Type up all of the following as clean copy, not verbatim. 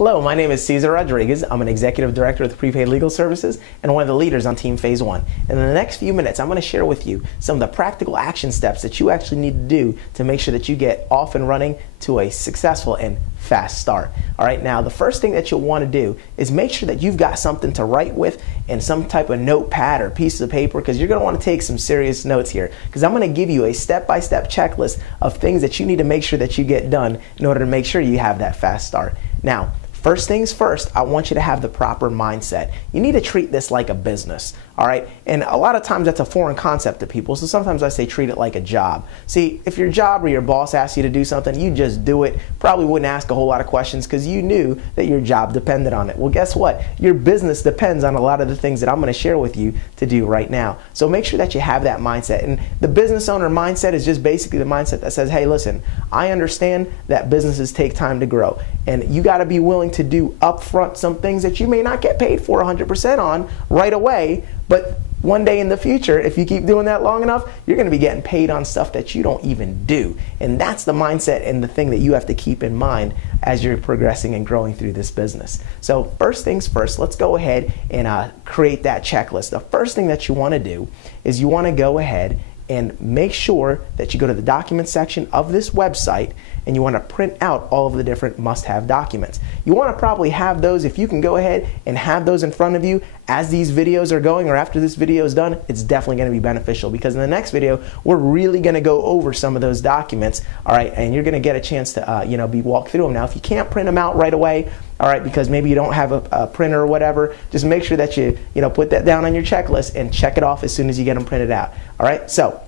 Hello, my name is Cesar Rodriguez. I'm an Executive Director with Prepaid Legal Services and one of the leaders on Team Phase 1. And in the next few minutes, I'm going to share with you some of the practical action steps that you actually need to do to make sure that you get off and running to a successful and fast start. All right, now the first thing that you'll want to do is make sure that you've got something to write with and some type of notepad or piece of paper, because you're going to want to take some serious notes here, because I'm going to give you a step-by-step checklist of things that you need to make sure that you get done in order to make sure you have that fast start. Now, first things first, I want you to have the proper mindset. You need to treat this like a business, all right? And a lot of times that's a foreign concept to people, so sometimes I say treat it like a job. See, if your job or your boss asks you to do something, you just do it. Probably wouldn't ask a whole lot of questions because you knew that your job depended on it. Well, guess what? Your business depends on a lot of the things that I'm going to share with you to do right now. So make sure that you have that mindset. And the business owner mindset is just basically the mindset that says, hey, listen, I understand that businesses take time to grow, and you got to be willing to do upfront some things that you may not get paid for 100% on right away, but one day in the future, if you keep doing that long enough, you're going to be getting paid on stuff that you don't even do. And that's the mindset and the thing that you have to keep in mind as you're progressing and growing through this business. So first things first, let's go ahead and create that checklist. The first thing that you want to do is you want to go ahead and make sure that you go to the documents section of this website and you want to print out all of the different must-have documents. You want to probably have those, if you can go ahead and have those in front of you as these videos are going or after this video is done, it's definitely going to be beneficial, because in the next video, we're really going to go over some of those documents, all right, and you're going to get a chance to be walked through them. Now, if you can't print them out right away, all right, because maybe you don't have a printer or whatever, just make sure that you put that down on your checklist and check it off as soon as you get them printed out. All right, so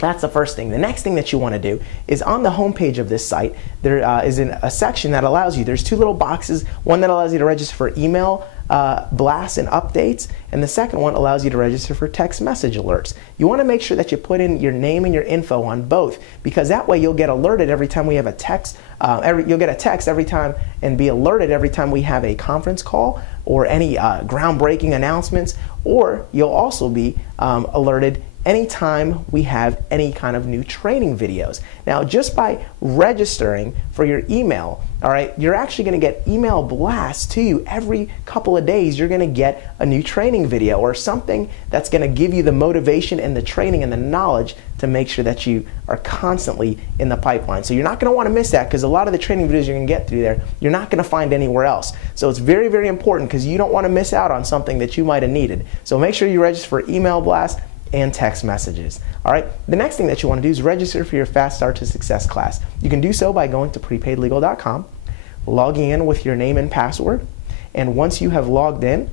that's the first thing. The next thing that you want to do is on the home page of this site, there is a section that allows you, there's two little boxes, one that allows you to register for email blasts and updates, and the second one allows you to register for text message alerts. You want to make sure that you put in your name and your info on both, because that way you'll get alerted every time we have a text, you'll get a text every time and be alerted every time we have a conference call or any groundbreaking announcements, or you'll also be alerted anytime we have any kind of new training videos. Now, just by registering for your email, all right, you're actually going to get email blasts to you every couple of days. You're going to get a new training video or something that's going to give you the motivation and the training and the knowledge to make sure that you are constantly in the pipeline. So you're not going to want to miss that, because a lot of the training videos you're going to get through there, you're not going to find anywhere else. So it's very, very important, because you don't want to miss out on something that you might have needed. So make sure you register for email blasts and text messages. All right, the next thing that you want to do is register for your Fast Start to Success class. You can do so by going to prepaidlegal.com, logging in with your name and password, and once you have logged in,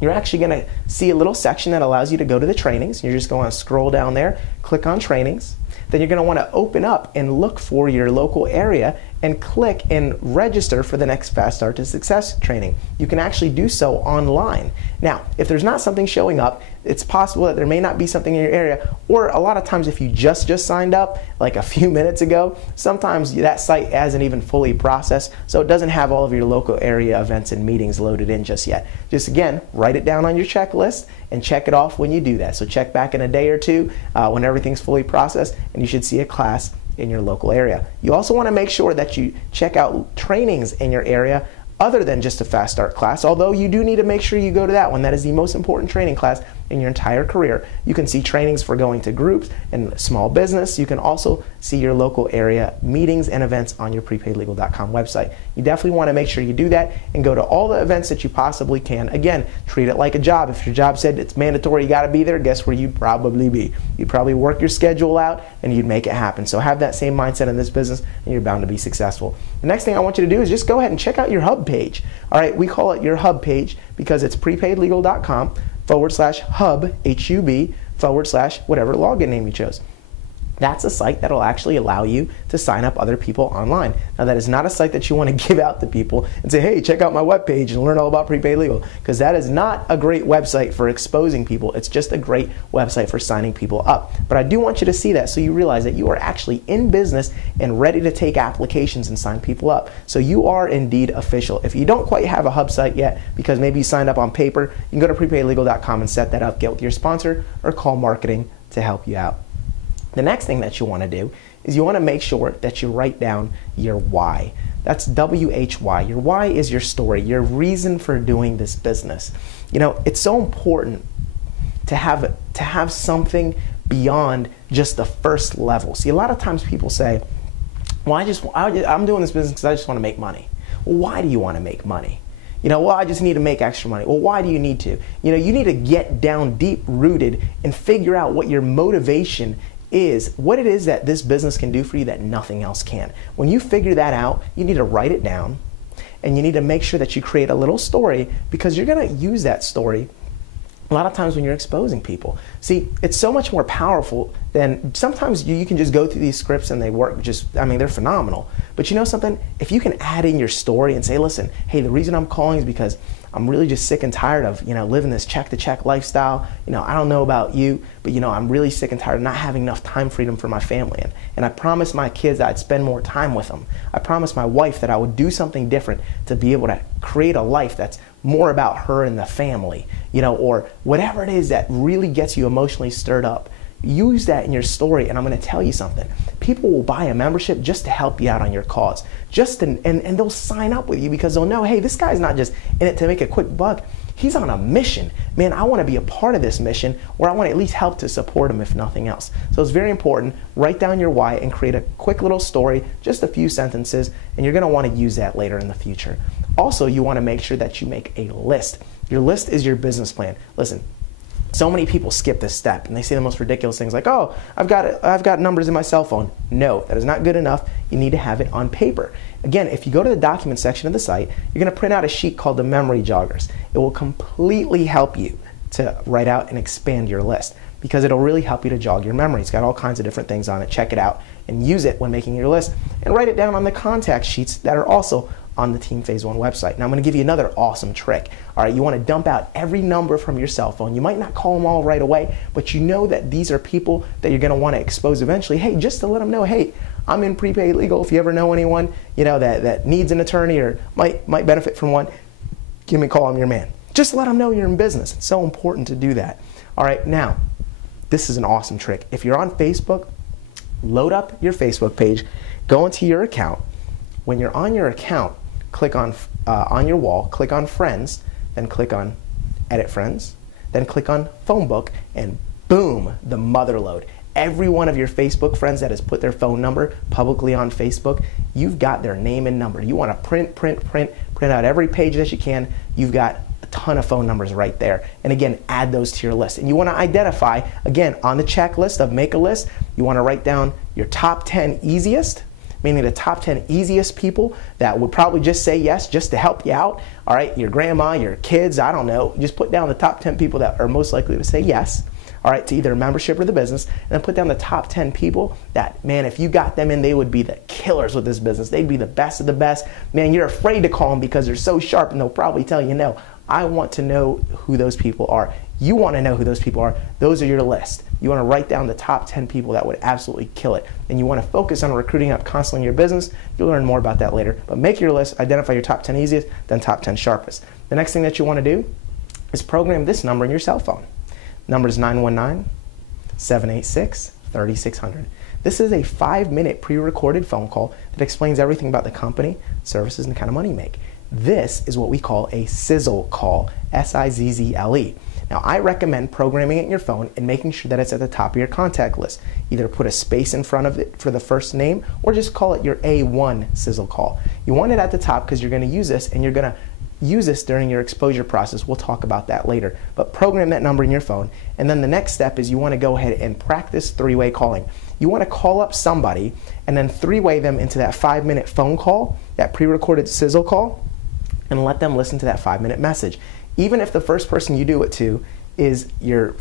you're actually going to see a little section that allows you to go to the trainings. You're just going to scroll down there, click on trainings. Then you're going to want to open up and look for your local area and click and register for the next Fast Start to Success training. You can actually do so online. Now, if there's not something showing up, it's possible that there may not be something in your area, or a lot of times if you just signed up like a few minutes ago, sometimes that site hasn't even fully processed, so it doesn't have all of your local area events and meetings loaded in just yet. Just again, write it down on your checklist and check it off when you do that. So check back in a day or two when everything's fully processed, and you should see a class in your local area. You also want to make sure that you check out trainings in your area other than just a Fast Start class, although you do need to make sure you go to that one. That is the most important training class in your entire career. You can see trainings for going to groups and small business. You can also see your local area meetings and events on your prepaidlegal.com website. You definitely want to make sure you do that and go to all the events that you possibly can. Again, treat it like a job. If your job said it's mandatory, you got to be there, guess where you'd probably be? You'd probably work your schedule out and you'd make it happen. So have that same mindset in this business and you're bound to be successful. The next thing I want you to do is just go ahead and check out your hub page. All right, we call it your hub page because it's prepaidlegal.com/hub, H-U-B, / whatever login name you chose. That's a site that will actually allow you to sign up other people online. Now, that is not a site that you want to give out to people and say, hey, check out my webpage and learn all about prepaid legal, because that is not a great website for exposing people. It's just a great website for signing people up. But I do want you to see that so you realize that you are actually in business and ready to take applications and sign people up. So you are indeed official. If you don't quite have a hub site yet because maybe you signed up on paper, you can go to prepaidlegal.com and set that up, get with your sponsor, or call marketing to help you out. The next thing that you want to do is you want to make sure that you write down your why. That's WHY. Your why is your story, your reason for doing this business. You know, it's so important to have something beyond just the first level. See, a lot of times people say, well, I'm doing this business because I just want to make money. Well, why do you want to make money? You know, well, I just need to make extra money. Well, why do you need to? You know, you need to get down deep rooted and figure out what your motivation is, what it is that this business can do for you that nothing else can. When you figure that out, you need to write it down, and you need to make sure that you create a little story, because you're going to use that story a lot of times when you're exposing people. See, it's so much more powerful than sometimes you can just go through these scripts and they work I mean, they're phenomenal. But you know something? If you can add in your story and say, listen, hey, the reason I'm calling is because I'm really just sick and tired of, you know, living this check-to-check lifestyle. You know, I don't know about you, but, you know, I'm really sick and tired of not having enough time freedom for my family. And I promised my kids that I'd spend more time with them. I promised my wife that I would do something different to be able to create a life that's more about her and the family, you know, or whatever it is that really gets you emotionally stirred up. Use that in your story, and I'm going to tell you something. People will buy a membership just to help you out on your cause. And they'll sign up with you because they'll know, hey, this guy's not just in it to make a quick buck. He's on a mission. Man, I want to be a part of this mission, or I want to at least help to support him if nothing else. So it's very important. Write down your why and create a quick little story, just a few sentences, and you're going to want to use that later in the future. Also, you want to make sure that you make a list. Your list is your business plan. Listen, so many people skip this step and they say the most ridiculous things like, oh, I've got numbers in my cell phone. No, that is not good enough. You need to have it on paper. Again, if you go to the document section of the site, you're going to print out a sheet called the memory joggers. It will completely help you to write out and expand your list, because it'll really help you to jog your memory. It's got all kinds of different things on it. Check it out and use it when making your list, and write it down on the contact sheets that are also on the Team Phase 1 website. Now I'm going to give you another awesome trick. All right, you want to dump out every number from your cell phone. You might not call them all right away, but you know that these are people that you're going to want to expose eventually. Hey, just to let them know, hey, I'm in prepaid legal. If you ever know anyone, you know, that needs an attorney or might benefit from one, give me a call. I'm your man. Just let them know you're in business. It's so important to do that. All right, now, this is an awesome trick. If you're on Facebook, load up your Facebook page, go into your account. When you're on your account, click on your wall, click on Friends, then click on Edit Friends, then click on Phone Book, and boom, the mother load. Every one of your Facebook friends that has put their phone number publicly on Facebook, you've got their name and number. You want to print out every page that you can. You've got a ton of phone numbers right there. And again, add those to your list. And you want to identify, again, on the checklist of make a list, you want to write down your top 10 easiest, meaning the top 10 easiest people that would probably just say yes just to help you out. All right, your grandma, your kids, I don't know. Just put down the top 10 people that are most likely to say yes, all right, to either a membership or the business, and then put down the top 10 people that, man, if you got them in, they would be the killers with this business. They'd be the best of the best. Man, you're afraid to call them because they're so sharp, and they'll probably tell you no. I want to know who those people are. You want to know who those people are. Those are your list. You want to write down the top 10 people that would absolutely kill it. And you want to focus on recruiting up constantly in your business. You'll learn more about that later. But make your list, identify your top 10 easiest, then top 10 sharpest. The next thing that you want to do is program this number in your cell phone. Number is 919-786-3600. This is a 5-minute pre-recorded phone call that explains everything about the company, services, and the kind of money you make. This is what we call a sizzle call, S-I-Z-Z-L-E. Now, I recommend programming it in your phone and making sure that it's at the top of your contact list. Either put a space in front of it for the first name, or just call it your A1 sizzle call. You want it at the top because you're going to use this, and you're going to use this during your exposure process. We'll talk about that later. But program that number in your phone, and then the next step is you want to go ahead and practice three-way calling. You want to call up somebody and then three-way them into that 5-minute phone call, that pre-recorded sizzle call, and let them listen to that 5-minute message. Even if the first person you do it to is your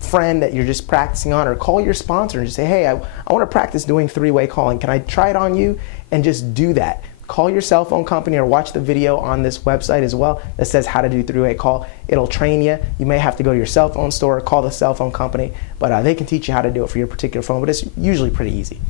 friend that you're just practicing on, or call your sponsor and just say, hey, I want to practice doing three-way calling. Can I try it on you? And just do that. Call your cell phone company or watch the video on this website as well that says how to do three-way call. It'll train you. You may have to go to your cell phone store or call the cell phone company, but they can teach you how to do it for your particular phone, but it's usually pretty easy.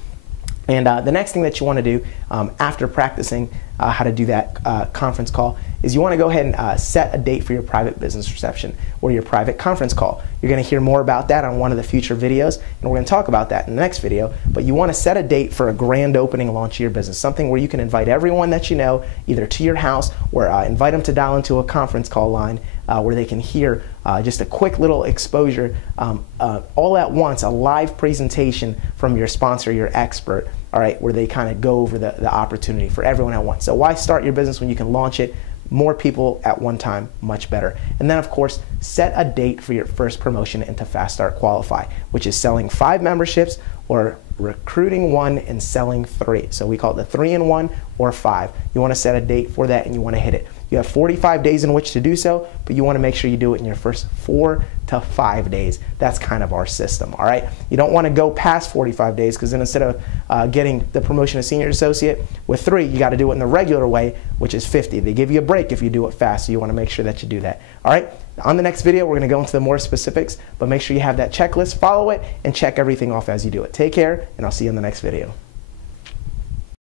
And the next thing that you want to do after practicing how to do that conference call is you want to go ahead and set a date for your private business reception or your private conference call. You're going to hear more about that on one of the future videos, and we're going to talk about that in the next video. But you want to set a date for a grand opening launch of your business, something where you can invite everyone that you know either to your house or invite them to dial into a conference call line where they can hear just a quick little exposure all at once, a live presentation from your sponsor, your expert, all right, where they kind of go over the opportunity for everyone at once. So why start your business when you can launch it? More people at one time, much better. And then, of course, set a date for your first promotion into Fast Start Qualify, which is selling 5 memberships or recruiting 1 and selling 3. So we call it the 3-in-1 or 5. You want to set a date for that and you want to hit it. You have 45 days in which to do so, but you want to make sure you do it in your first 4 to 5 days. That's kind of our system, all right? You don't want to go past 45 days because then instead of getting the promotion of senior associate with 3, you got to do it in the regular way, which is 50. They give you a break if you do it fast, so you want to make sure that you do that, all right? On the next video, we're going to go into the more specifics, but make sure you have that checklist, follow it, and check everything off as you do it. Take care, and I'll see you in the next video.